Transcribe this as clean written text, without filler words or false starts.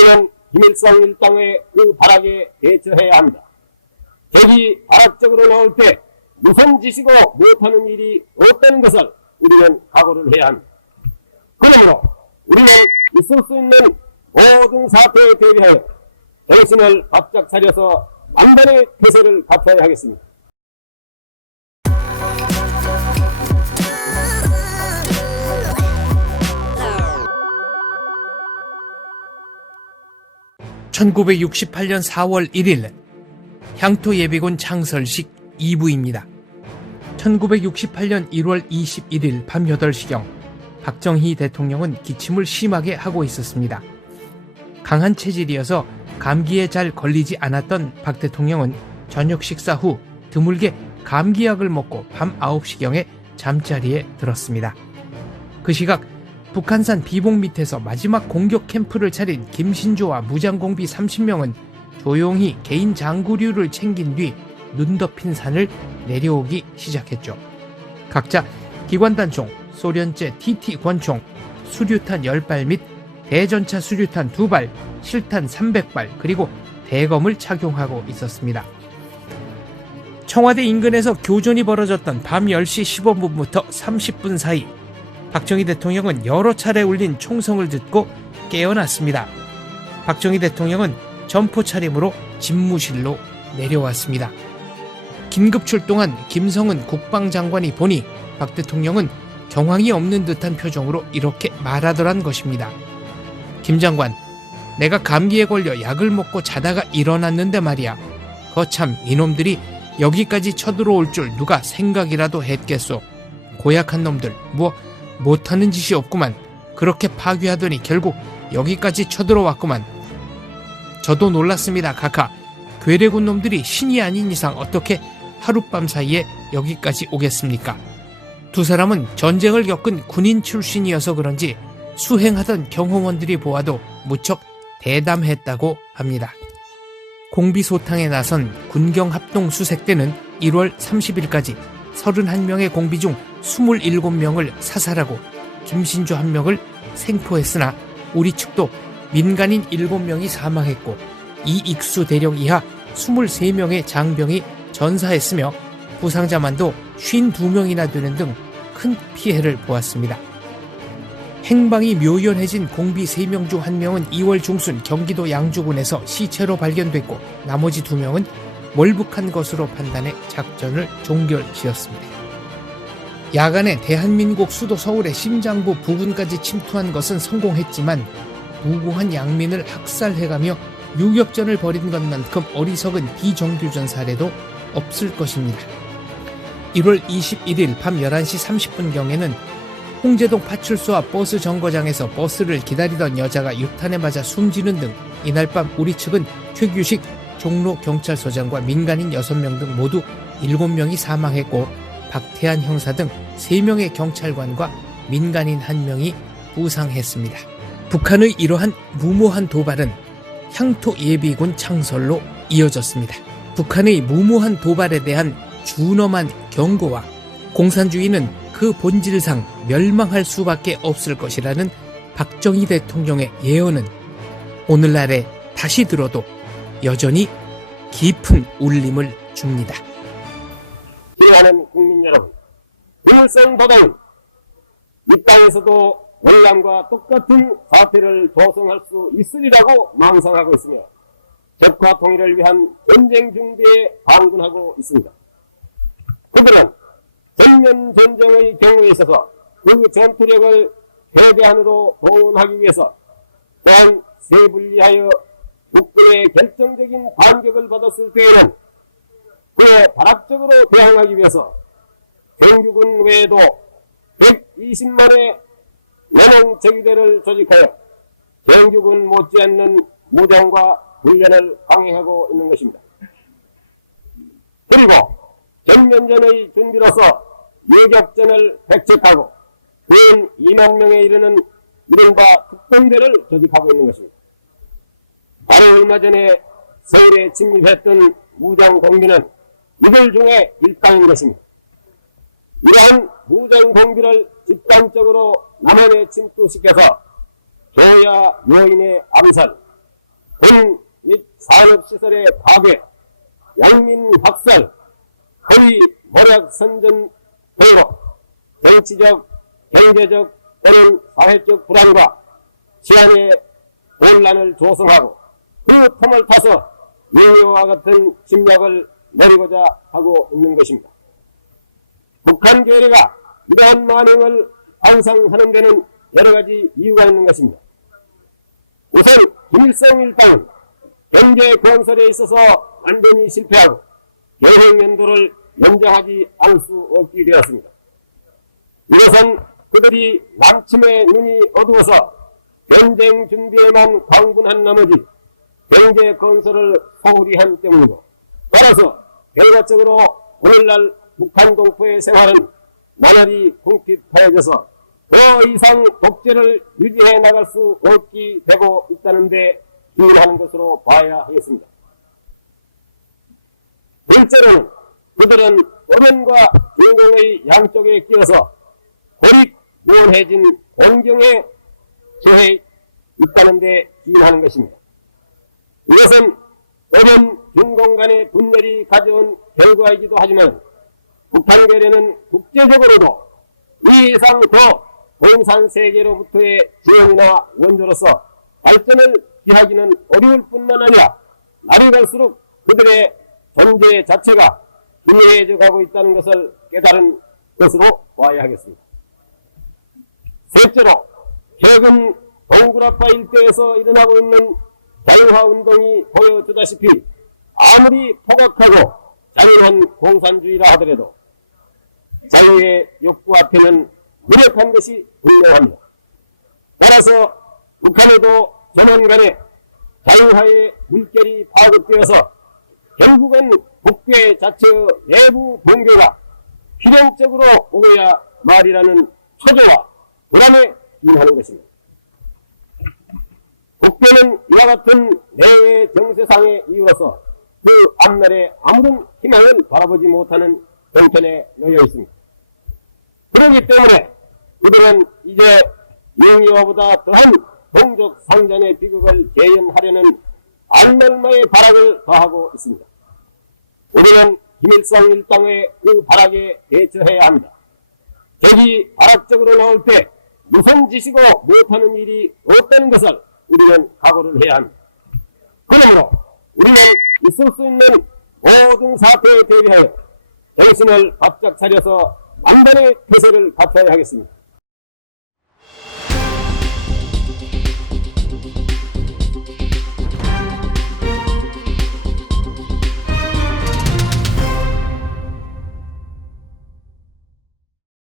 우리는 김일성 일당의 그 발악에 대처해야 합니다. 적이 발악적으로 나올 때 무슨 짓이고 못하는 일이 없다는 것을 우리는 각오를 해야 합니다. 그러므로 우리는 있을 수 있는 모든 사태에 대비하여 정신을 바짝 차려서 만반의 태세를 갖춰야 하겠습니다. (1968년 4월 1일) 향토예비군 창설식 2부입니다. 1968년 1월 21일 밤 8시경 박정희 대통령은 기침을 심하게 하고 있었습니다. 강한 체질이어서 감기에 잘 걸리지 않았던 박 대통령은 저녁 식사 후 드물게 감기약을 먹고 밤 9시경에 잠자리에 들었습니다. 그 시각 북한산 비봉 밑에서 마지막 공격 캠프를 차린 김신조와 무장공비 30명은 조용히 개인 장구류를 챙긴 뒤 눈 덮인 산을 내려오기 시작했죠. 각자 기관단총, 소련제 TT 권총, 수류탄 10발 및 대전차 수류탄 2발, 실탄 300발, 그리고 대검을 착용하고 있었습니다. 청와대 인근에서 교전이 벌어졌던 밤 10시 15분부터 30분 사이 박정희 대통령은 여러 차례 울린 총성을 듣고 깨어났습니다. 박정희 대통령은 점포 차림으로 집무실로 내려왔습니다. 긴급 출동한 김성은 국방장관이 보니 박 대통령은 경황이 없는 듯한 표정으로 이렇게 말하더란 것입니다. 김 장관, 내가 감기에 걸려 약을 먹고 자다가 일어났는데 말이야. 거참 이놈들이 여기까지 쳐들어올 줄 누가 생각이라도 했겠소. 고약한 놈들, 못하는 짓이 없구만. 그렇게 파괴하더니 결국 여기까지 쳐들어왔구만. 저도 놀랐습니다, 카카. 괴뢰군 놈들이 신이 아닌 이상 어떻게 하룻밤 사이에 여기까지 오겠습니까? 두 사람은 전쟁을 겪은 군인 출신이어서 그런지 수행하던 경호원들이 보아도 무척 대담했다고 합니다. 공비소탕에 나선 군경합동 수색대는 1월 30일까지 31명의 공비 중 27명을 사살하고 김신조 1명을 생포했으나 우리 측도 민간인 7명이 사망했고 이익수 대령 이하 23명의 장병이 전사했으며 부상자만도 52명이나 되는 등 큰 피해를 보았습니다. 행방이 묘연해진 공비 3명 중 1명은 2월 중순 경기도 양주군에서 시체로 발견됐고 나머지 2명은 몰북한 것으로 판단해 작전을 종결지었습니다. 야간에 대한민국 수도 서울의 심장부 부근까지 침투한 것은 성공했지만 무고한 양민을 학살해가며 유격전을 벌인 것만큼 어리석은 비정규전 사례도 없을 것입니다. 1월 21일 밤 11시 30분경에는 홍제동 파출소 앞 버스 정거장에서 버스를 기다리던 여자가 유탄에 맞아 숨지는 등 이날 밤 우리 측은 최규식 종로경찰서장과 민간인 6명 등 모두 7명이 사망했고 박태한 형사 등 3명의 경찰관과 민간인 1명이 부상했습니다. 북한의 이러한 무모한 도발은 향토 예비군 창설로 이어졌습니다. 북한의 무모한 도발에 대한 준엄한 경고와 공산주의는 그 본질상 멸망할 수밖에 없을 것이라는 박정희 대통령의 예언은 오늘날에 다시 들어도 여전히 깊은 울림을 줍니다. 기대하는 국민 여러분, 김일성 도당은 이 땅에서도 월남과 똑같은 사태를 조성할 수 있으리라고 망상하고 있으며 적화 통일을 위한 전쟁 준비에 방문하고 있습니다. 그들은 전면 전쟁의 경우에 있어서 그 전투력을 최대한으로 동원하기 위해서 또한 세분리하여 국군의 결정적인 반격을 받았을 때에는 그에 발악적으로 대항하기 위해서 정규군 외에도 120만의 연홍제기대를 조직하여 정규군 못지않는 무장과 훈련을 강행하고 있는 것입니다. 그리고 전면전의 준비로서 유격전을 백척하고 군 2만 명에 이르는 이른바 특공대를 조직하고 있는 것입니다. 바로 얼마 전에 서울에 침입했던 무장공비는 이들 중에 일당인 것입니다. 이러한 무장공비를 집단적으로 남한에 침투시켜서 조야 요인의 암살, 군 및 산업시설의 파괴, 양민 학살, 허위 모략 선전 등으로 정치적, 경제적 또는 사회적 불안과 치안의 혼란을 조성하고 그 틈을 타서 잉여와 같은 침략을 내리고자 하고 있는 것입니다. 북한 괴뢰가 이러한 만행을 환상하는 데는 여러 가지 이유가 있는 것입니다. 우선 김일성 일당은 경제 건설에 있어서 완전히 실패하고 계획 연도를 연장하지 않을 수 없게 되었습니다. 이것은 그들이 남침의 눈이 어두워서 전쟁 준비에만 광분한 나머지 경제 건설을 소홀히 한 때문이고, 따라서 결과적으로 오늘날 북한 동포의 생활은 나날이 궁핍하여져서 더 이상 독재를 유지해 나갈 수 없게 되고 있다는 데 기인하는 것으로 봐야 하겠습니다. 둘째로는 그들은 소련과 중공의 양쪽에 끼어서 고립무원해진 곤경에 처해 있다는 데 기인하는 것입니다. 이것은 소련 중공 간의 분열이 가져온 결과이기도 하지만 북한 괴뢰는 국제적으로도 이 이상 더 공산세계로부터의 지원이나 원조로서 발전을 기하기는 어려울 뿐만 아니라 날이 갈수록 그들의 존재 자체가 기해져 가고 있다는 것을 깨달은 것으로 봐야 하겠습니다. 셋째로 최근 동굴아파 일대에서 일어나고 있는 자유화 운동이 보여주다시피 아무리 포각하고 잔인한 공산주의라 하더라도 자유의 욕구 앞에는 무력한 것이 분명합니다. 따라서 북한에도 조만간에 자유화의 물결이 파급되어서 결국은 국괴 자체의 내부 붕괴가 필연적으로 오고야 말이라는 초조와 불안에 기인하는 것입니다. 국괴는 이와 같은 내외 정세상의 이유로서 그 앞날에 아무런 희망을 바라보지 못하는 형편에 놓여 있습니다. 그렇기 때문에 그들은 이제 잉여보다 더한 동족 상전의 비극을 재현하려는 악랄마의 발악을 더하고 있습니다. 우리는 김일성 일당의 그 발악에 대처해야 합니다. 적이 발악적으로 나올 때 무슨 짓이고 못하는 일이 없다는 것을 우리는 각오를 해야 합니다. 그러므로 우리는 있을 수 있는 모든 사태에 대비하여 정신을 바짝 차려서 만반의 태세를 갖춰야 하겠습니다.